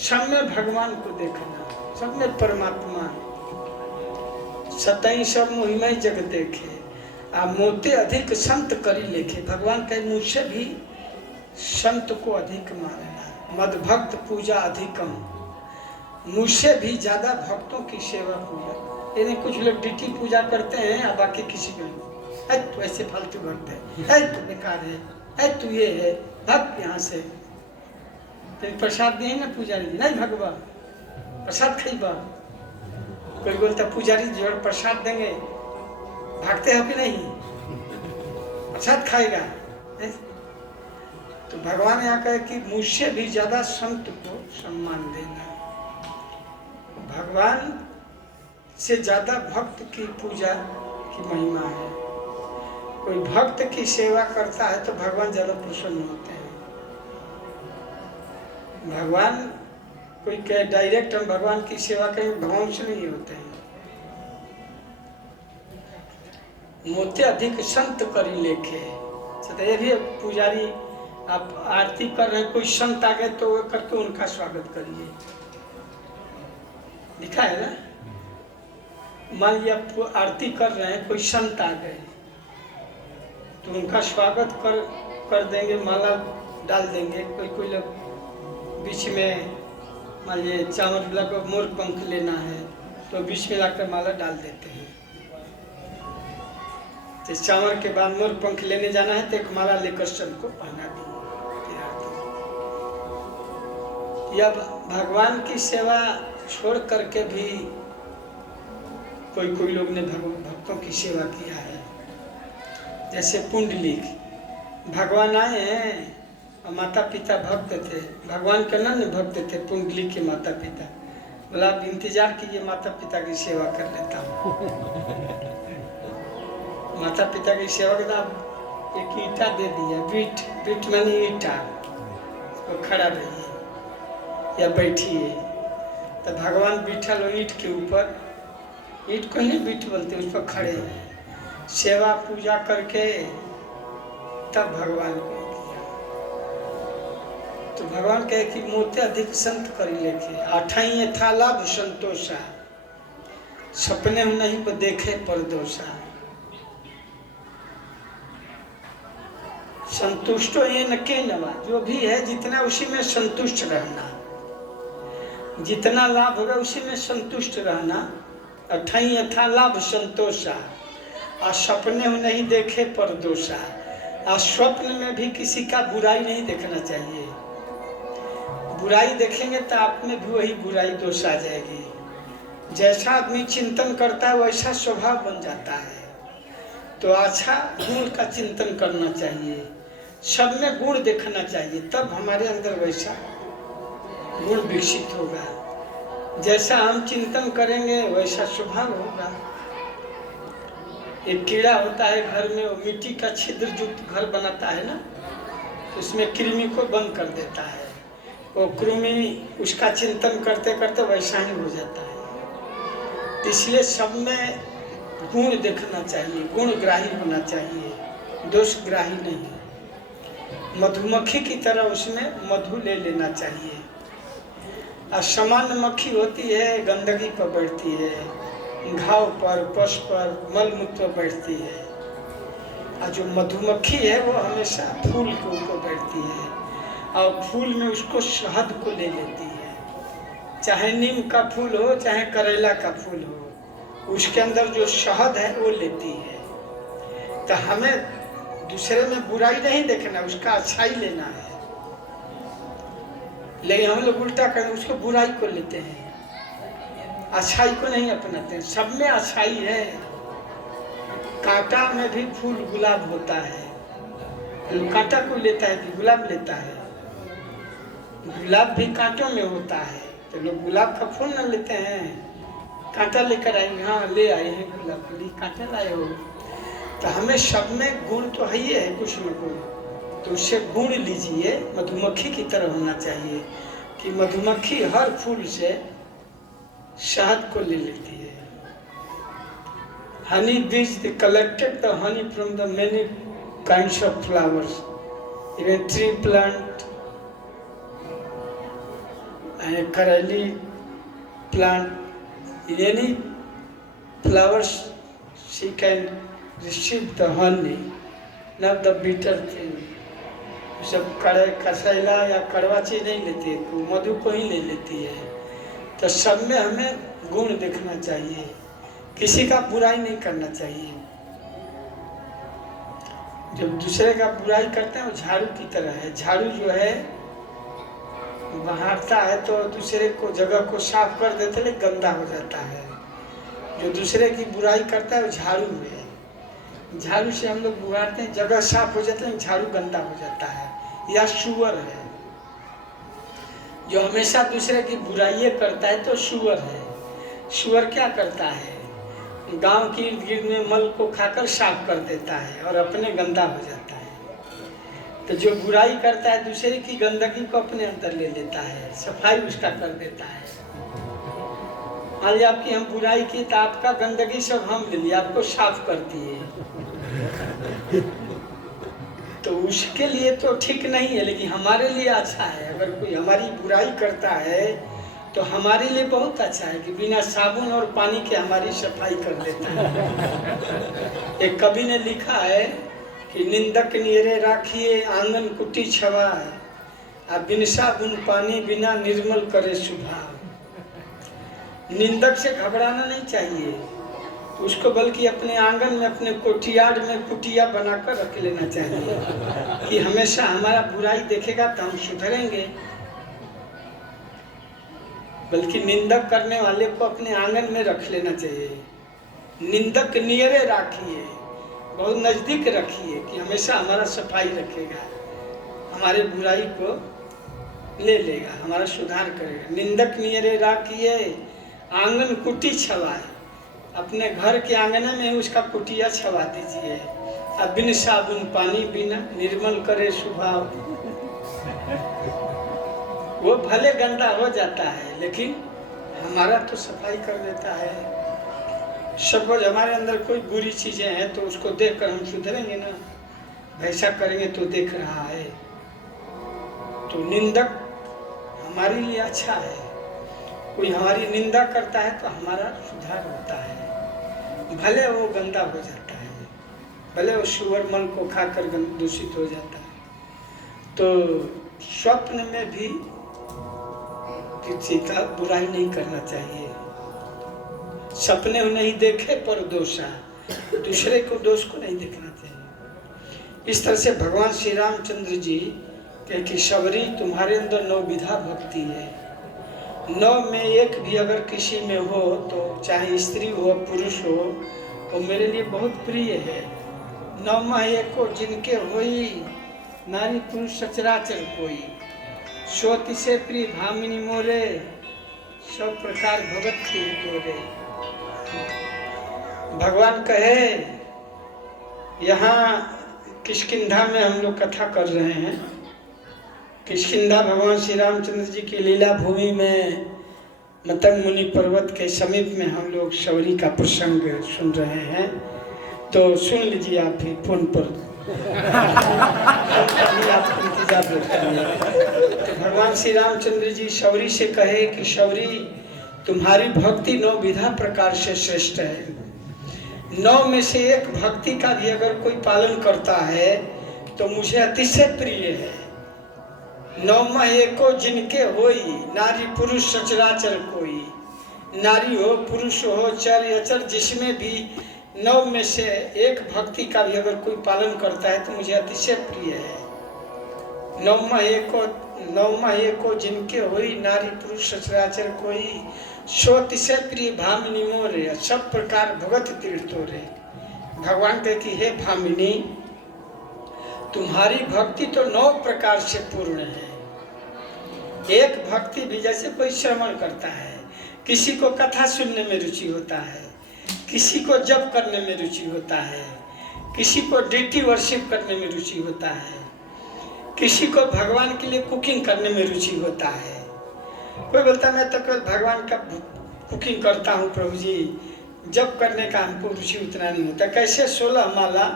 सब में भगवान को देखना, सब में परमात्मा। सताई सब महिमा जग देखे आ मोते अधिक संत करी लेखे। भगवान कहे मुझसे भी संत को अधिक मानना। मद भक्त पूजा अधिकम, मुझसे भी ज्यादा भक्तों की सेवा पूजा। यानी कुछ लोग डिटी पूजा करते हैं और बाकी किसी को नहीं। तू ऐसे फालतू भक्त है, तू बेकार है, तू ये है, भक्त यहाँ से। फिर प्रसाद दिए ना पुजारी जी, नहीं भगवा प्रसाद खाइबा। कोई बोलता पुजारी जी और प्रसाद देंगे, भागते हो कि नहीं, प्रसाद खाएगा। तो भगवान यहाँ कहे कि मुझसे भी ज्यादा संत को सम्मान देना। भगवान से ज्यादा भक्त की पूजा की महिमा है। कोई भक्त की सेवा करता है तो भगवान ज्यादा प्रसन्न होते हैं। भगवान कोई कहे डायरेक्ट हम भगवान की सेवा करें, भगवान से नहीं होते हैं। मोते अधिक संत करी लेखे। ये भी पुजारी आप आरती कर रहे हैं, कोई संत आ गए तो करके उनका स्वागत करिए। लिखा है ना, मान लिया आरती कर रहे हैं, कोई संत आ गए तो उनका स्वागत कर देंगे, माला डाल देंगे। कोई लोग बीच में मान लीजिए चावल लगा मोर पंख लेना है तो बीच में लाकर माला डाल देते हैं। तो चावल के बाद मोर पंख लेने जाना है तो एक माला लेकर सबको पहना देंगे। या भगवान की सेवा छोड़ करके भी कोई लोग ने भक्त भक्तों की सेवा किया है। जैसे पुंडलिक, भगवान आए हैं और माता पिता भक्त थे, भगवान के अनन्य भक्त थे पुंडलिक के माता पिता। बोला आप इंतजार कीजिए, माता पिता की सेवा कर लेता हूँ। माता पिता की सेवा के बाद एक ईंटा दे दिया, बीट मानी ईंटा, उसको खड़ा रहिए या बैठिए। तो भगवान बैठल हो ईंट के ऊपर, ईंट को नहीं बीट बोलते, उस पर खड़े हैं, सेवा पूजा करके तब भगवान को किया। तो भगवान कहे कि मोते अधिक संत करी लेके, आठाई था लाभ संतोषा, सपने नहीं को देखे परदोषा। संतुष्टो ये न के नवा, जो भी है जितना उसी में संतुष्ट रहना, जितना लाभ होगा उसी में संतुष्ट रहना। अठाई यथा लाभ संतोषा, और सपने में नहीं देखे परदोषा। और स्वप्न में भी किसी का बुराई नहीं देखना चाहिए। बुराई देखेंगे तो आप में भी वही बुराई दोष आ जाएगी। जैसा आदमी चिंतन करता है वैसा स्वभाव बन जाता है। तो अच्छा गुण का चिंतन करना चाहिए, सब में गुण देखना चाहिए, तब हमारे अंदर वैसा गुण विकसित होगा। जैसा हम चिंतन करेंगे वैसा स्वभाव होगा। एक कीड़ा होता है घर में, वो मिट्टी का छिद्र युक्त घर बनाता है ना, तो उसमें कृमि को बंद कर देता है। वो कृमि उसका चिंतन करते करते वैसा ही हो जाता है। इसलिए सब में गुण देखना चाहिए, गुणग्राही होना चाहिए, दोषग्राही नहीं। मधुमक्खी की तरह उसमें मधु ले लेना चाहिए। और सामान्य मक्खी होती है गंदगी पर बैठती है, घाव पर, पश पर, मल मूत्र पर बैठती है। और जो मधुमक्खी है वो हमेशा फूल के ऊपर बैठती है और फूल में उसको शहद को ले लेती है। चाहे नीम का फूल हो चाहे करेला का फूल हो, उसके अंदर जो शहद है वो लेती है। तो हमें दूसरे में बुराई नहीं देखना, उसका अच्छाई लेना है। लेकिन हम लोग उल्टा करें, उसको बुराई को लेते हैं, अच्छाई को नहीं अपनाते हैं। सब में अच्छाई है। कांटा में भी फूल गुलाब होता है, लोग कांटा को लेता है कि गुलाब लेता है। गुलाब भी कांटों में होता है, तो लोग गुलाब का फूल न लेते हैं, कांटा लेकर आएंगे, हाँ ले आए हैं गुलाब के लिए, कांटा लाए हो। तो हमें सब में गुण तो है ही है कुछ न कुछ, तो उससे गुण लीजिए। मधुमक्खी की तरह होना चाहिए कि मधुमक्खी हर फूल से शहद को ले लेती है। हनी बीज they collected the honey from the many kinds of flowers, even tree plant and curly plant. In any flowers she can receive the honey, not the bitter thing. सब कसैला या कड़वा चीज नहीं लेती है, तो मधु को ही ले लेती है। तो सब में हमें गुण देखना चाहिए, किसी का बुराई नहीं करना चाहिए। जब दूसरे का बुराई करते हैं वो झाड़ू की तरह है। झाड़ू जो है बहारता है तो दूसरे को जगह को साफ कर देते, लेकिन गंदा हो जाता है। जो दूसरे की बुराई करता है वो झाड़ू है। झाड़ू से हम लोग बुहारते हैं, जगह साफ हो जाता है, झाड़ू गंदा हो जाता है। या सुअर है जो हमेशा दूसरे की बुराई करता है, तो सुअर है। सुअर क्या करता है, गांव की इर्द गिर्द में मल को खाकर साफ कर देता है और अपने गंदा हो जाता है। तो जो बुराई करता है दूसरे की गंदगी को अपने अंदर ले लेता है, सफाई उसका कर देता है। मान लीजिए आपकी हम बुराई की तो आपका गंदगी सब हम ले लिए, आपको साफ करती है, तो उसके लिए तो ठीक नहीं है, लेकिन हमारे लिए अच्छा है। अगर कोई हमारी बुराई करता है तो हमारे लिए बहुत अच्छा है कि बिना साबुन और पानी के हमारी सफाई कर देता है। एक कवि ने लिखा है कि निंदक नियरे राखिए आंगन कुटी छवाए, आ बिन साबुन पानी बिना निर्मल करे स्वभाव। निंदक से घबराना नहीं चाहिए उसको, बल्कि अपने आंगन में अपने कोठियार में कुटिया बनाकर रख लेना चाहिए कि हमेशा हमारा बुराई देखेगा तो हम सुधरेंगे। बल्कि निंदक करने वाले को अपने आंगन में रख लेना चाहिए निंदक नियरे राखिए, बहुत नजदीक रखिए कि हमेशा हमारा सफाई रखेगा, हमारे बुराई को ले लेगा, हमारा सुधार करेगा। निंदक नियरे राखिए, आंगन कुटी छवाए, अपने घर के आंगन में उसका कुटिया छवा दीजिए। अब बिन साबुन पानी बिना निर्मल करे स्वभाव। वो भले गंदा हो जाता है लेकिन हमारा तो सफाई कर देता है। सपोज हमारे अंदर कोई बुरी चीजें हैं तो उसको देखकर हम सुधरेंगे ना, वैसा करेंगे तो देख रहा है। तो निंदक हमारे लिए अच्छा है, कोई हमारी निंदा करता है तो हमारा सुधार होता है। भले वो गंदा हो जाता है, भले वो सुअर मल को खाकर दूषित हो जाता है। तो स्वप्न में भी किसी का बुराई नहीं करना चाहिए। सपने नहीं देखे पर दोषा, दूसरे को दोष को नहीं देखना चाहिए। इस तरह से भगवान श्री रामचंद्र जी कहे कि शबरी तुम्हारे अंदर 9 विधा भक्ति है, 9 में एक भी अगर किसी में हो तो चाहे स्त्री हो पुरुष हो तो मेरे लिए बहुत प्रिय है। 9 एको जिनके होई, नारी पुरुष सचराचर कोई, सोति से प्रिय भामिनी मोरे, सब प्रकार भगत की तोरे। भगवान कहे, यहाँ किष्किंधा में हम लोग कथा कर रहे हैं। किष्किंधा भगवान श्री रामचंद्र जी की लीला भूमि में मतंग मुनि पर्वत के समीप में हम लोग शबरी का प्रसंग सुन रहे हैं। तो सुन लीजिए आप भी फोन पर आप इंतजार करिए। तो भगवान श्री रामचंद्र जी शबरी से कहे कि शबरी तुम्हारी भक्ति 9 विधा प्रकार से श्रेष्ठ है। 9 में से एक भक्ति का भी अगर कोई पालन करता है तो मुझे अतिशय प्रिय है। 9 एको जिनके होई, नारी पुरुष सचराचर कोई, नारी हो पुरुष हो चर अचर, जिसमें भी 9 में से एक भक्ति का भी अगर कोई पालन करता है तो मुझे अतिशय प्रिय है। 9 एको जिनके होई, नारी पुरुष सचराचर कोई, सो अतिशय प्रिय भामिनी मोरे, सब प्रकार भगत तीर्थोरे। भगवान कहे कि हे भामिनी तुम्हारी भक्ति तो 9 प्रकार से पूर्ण है। एक भक्ति भी, जैसे कोई श्रवण करता है, किसी को कथा सुनने में रुचि होता है, किसी को जप करने में रुचि होता है, किसी को डिटी वर्शिप करने में रुचि होता है, किसी को भगवान के लिए कुकिंग करने में रुचि होता है। कोई बोलता मैं तो केवल भगवान का कुकिंग करता हूँ प्रभु जी, जप करने का हमको रुचि उतना नहीं होता। कैसे 16 माला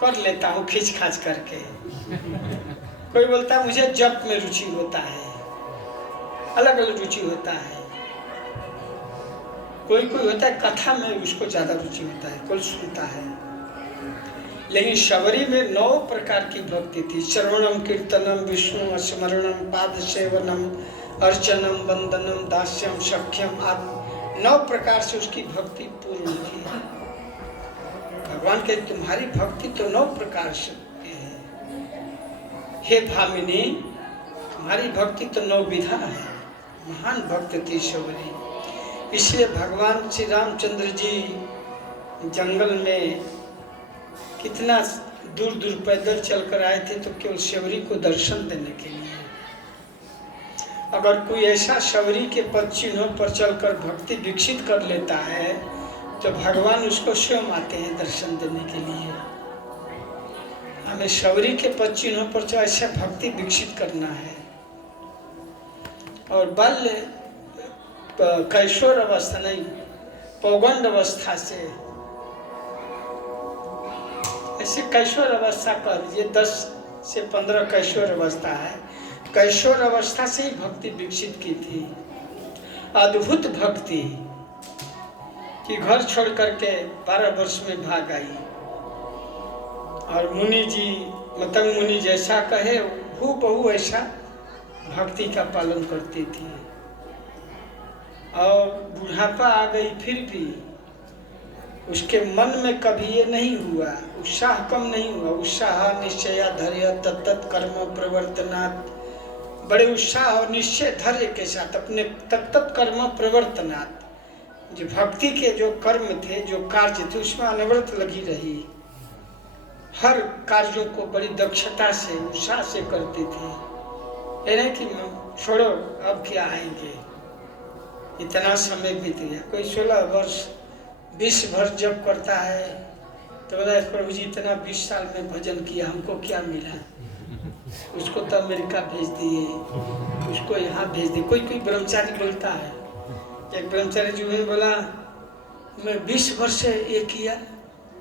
कर लेता हूँ खींच खाच करके। कोई बोलता है मुझे जप में रुचि होता है, अलग अलग रुचि होता है। कोई होता है कथा में उसको ज्यादा रुचि होता है, कोई सुनता है। लेकिन शबरी में 9 प्रकार की भक्ति थी। श्रवणम कीर्तनम विष्णु स्मरणम पाद सेवनम अर्चनम वंदनम दास्यम सख्यम आदि 9 प्रकार से उसकी भक्ति पूर्ण थी। भगवान के तुम्हारी भक्ति तो 9 प्रकार से है। हे भामिनी तुम्हारी भक्ति तो 9 विधा है। महान भक्त थी शबरी। इसलिए भगवान श्री रामचंद्र जी जंगल में कितना दूर दूर पैदल चलकर आए थे तो केवल शबरी को दर्शन देने के लिए। अगर कोई ऐसा शबरी के पद चिन्हों पर चलकर भक्ति विकसित कर लेता है तो भगवान उसको स्वयं आते हैं दर्शन देने के लिए। हमें शबरी के पद चिन्हों पर ऐसा भक्ति विकसित करना है। और बाल्य कैशोर अवस्था नहीं, पौगंड अवस्था से, ऐसे कैशोर अवस्था कह दीजिए, 10 से 15 कैशोर अवस्था है। कैशोर अवस्था से ही भक्ति विकसित की थी। अद्भुत भक्ति कि घर छोड़ करके 12 वर्ष में भाग आई। और मुनि जी मतंग मुनि जैसा कहे हूबहू ऐसा भक्ति का पालन करती थी। और बुढ़ापा आ गई फिर भी उसके मन में कभी ये नहीं हुआ, उत्साह कम नहीं हुआ। उत्साह निश्चय धैर्य तत्त कर्म प्रवर्तनात्, बड़े उत्साह और निश्चय धैर्य के साथ अपने तत्त कर्म प्रवर्तनात् जो भक्ति के जो कर्म थे, जो कार्य थे, उसमें अनवरत लगी रही। हर कार्यों को बड़ी दक्षता से, उत्साह से करती थी। ये नहीं कि छोड़ो अब क्या आएंगे, इतना समय बीत गया। कोई 16 वर्ष 20 वर्ष जब करता है तो बोला प्रभु जी इतना 20 साल में भजन किया, हमको क्या मिला? उसको तो अमेरिका भेज दिए, उसको यहाँ भेज दिए। कोई कोई ब्रह्मचारी बोलता है, एक ब्रह्मचारी जी ने बोला मैं 20 वर्ष से ये किया,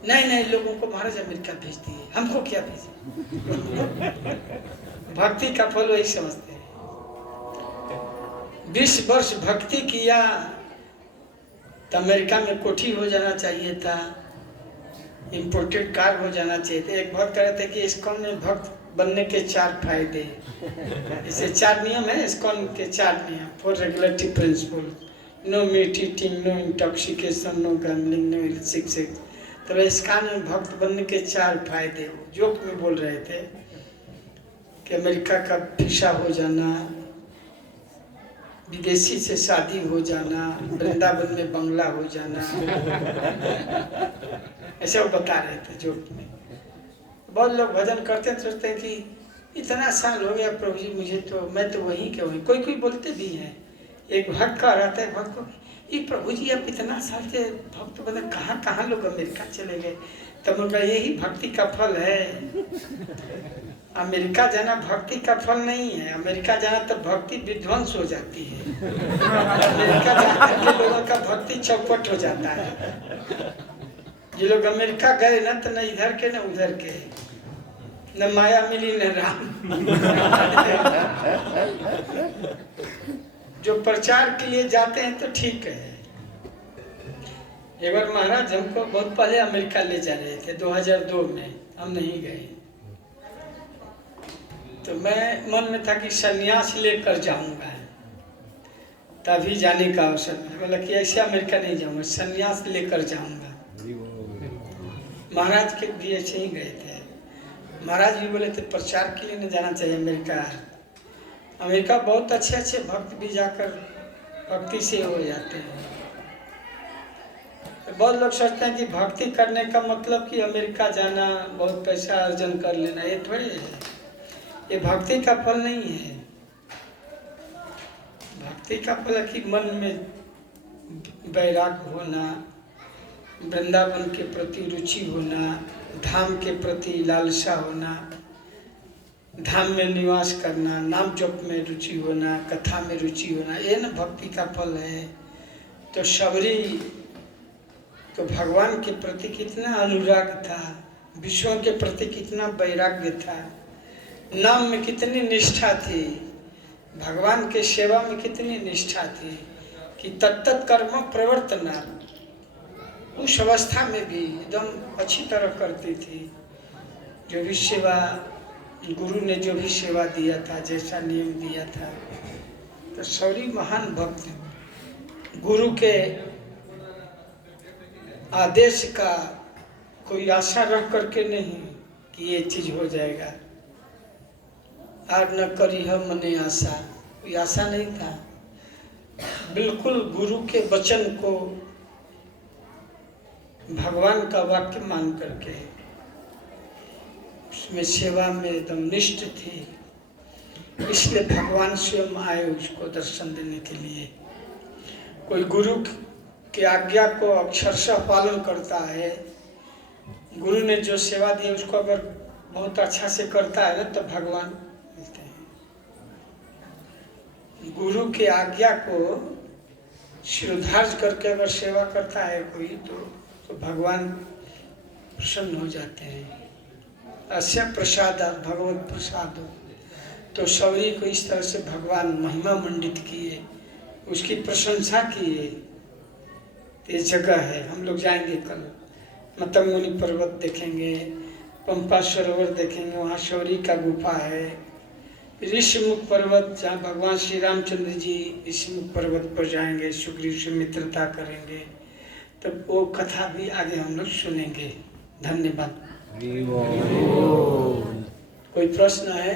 नहीं लोगों को महाराज अमेरिका भेज दिए, हमको क्या भेजे? भक्ति का फल वही समझते हैं। 20 वर्ष भक्ति किया तो अमेरिका में कोठी हो जाना चाहिए था, इम्पोर्टेड कार हो जाना चाहिए था। एक भक्त कह रहे थे कि इस्कॉन में भक्त बनने के 4 फायदे, इसे 4 नियम है इस्कॉन के, 4 नियम for regulatory principle, no meat eating, no intoxication, no gambling, no illicit sex. तो इस्कॉन में भक्त बनने के 4 फायदे जोक में बोल रहे थे कि अमेरिका का वीसा हो जाना, विदेशी से शादी हो जाना, वृंदावन में बंगला हो जाना, ऐसे वो बता रहे थे जोक में। बहुत लोग भजन करते हैं, सोचते हैं कि इतना साल हो गया प्रभु जी मुझे, तो मैं तो वहीं के वहीं। कोई कोई बोलते भी हैं। एक भक्त का रहता है, भक्त को ये प्रभु जी आप इतना साल से भक्त बने, कहाँ कहाँ लोग अमेरिका चले गए? तब उनका यही भक्ति का फल है। अमेरिका जाना भक्ति का फल नहीं है। अमेरिका जाना तो भक्ति विध्वंस हो जाती है। अमेरिका जाकर के लोगों का भक्ति चौपट हो जाता है। ये लोग अमेरिका गए ना तो न इधर के न उधर के, न माया मिली न राम। जो प्रचार के लिए जाते हैं तो ठीक है। एक बार महाराज हमको बहुत पहले अमेरिका ले जा रहे थे, 2002 में, हम नहीं गए। तो मैं मन में था कि सन्यास लेकर जाऊंगा, तभी जाने का अवसर मिला। बोला कि ऐसे अमेरिका नहीं जाऊंगा, सन्यास लेकर जाऊंगा। महाराज के भी ऐसे ही गए थे। महाराज भी बोले थे प्रचार के लिए नहीं जाना चाहिए अमेरिका। अमेरिका बहुत अच्छे अच्छे भक्त भी जाकर भक्ति से हो जाते हैं। तो बहुत लोग सोचते हैं कि भक्ति करने का मतलब कि अमेरिका जाना, बहुत पैसा अर्जन कर लेना, ये थोड़ी है। ये भक्ति का फल नहीं है। भक्ति का फल है कि मन में वैराग्य होना, वृंदावन के प्रति रुचि होना, धाम के प्रति लालसा होना, धाम में निवास करना, नाम जप में रुचि होना, कथा में रुचि होना, ये न भक्ति का फल है। तो शबरी तो भगवान के प्रति कितना अनुराग था, विश्व के प्रति कितना वैराग्य था, नाम में कितनी निष्ठा थी, भगवान के सेवा में कितनी निष्ठा थी कि तत्त कर्म प्रवर्तना। उस अवस्था में भी एकदम अच्छी तरह करती थी। जो भी सेवा गुरु ने जो भी सेवा दिया था, जैसा नियम दिया था, तो सौरी महान भक्त गुरु के आदेश का कोई आशा रख करके नहीं कि ये चीज हो जाएगा। आर न करी है मने आशा, कोई आशा नहीं था। बिल्कुल गुरु के वचन को भगवान का वाक्य मान करके उसमें सेवा में एकदम निष्ठ थी। इसलिए भगवान स्वयं आए उसको दर्शन देने के लिए। कोई गुरु की आज्ञा को अक्षरशः पालन करता है, गुरु ने जो सेवा दी उसको अगर बहुत अच्छा से करता है ना, तो भगवान मिलते हैं। गुरु की आज्ञा को शिरोधार्य करके अगर सेवा करता है कोई, तो भगवान प्रसन्न हो जाते हैं। अस्य प्रसाद भगवत प्रसाद। तो शबरी को इस तरह से भगवान महिमा मंडित किए, उसकी प्रशंसा किए। ये जगह है, हम लोग जाएंगे कल, मतंगमुनि पर्वत देखेंगे, पंपा सरोवर देखेंगे, वहाँ शबरी का गुफा है। ऋषिमुख पर्वत, जहाँ भगवान श्री रामचंद्र जी ऋषिमुख पर्वत पर जाएंगे, सुग्रीव से मित्रता करेंगे। तो वो कथा भी आगे हम लोग सुनेंगे। धन्यवाद। कोई प्रश्न है?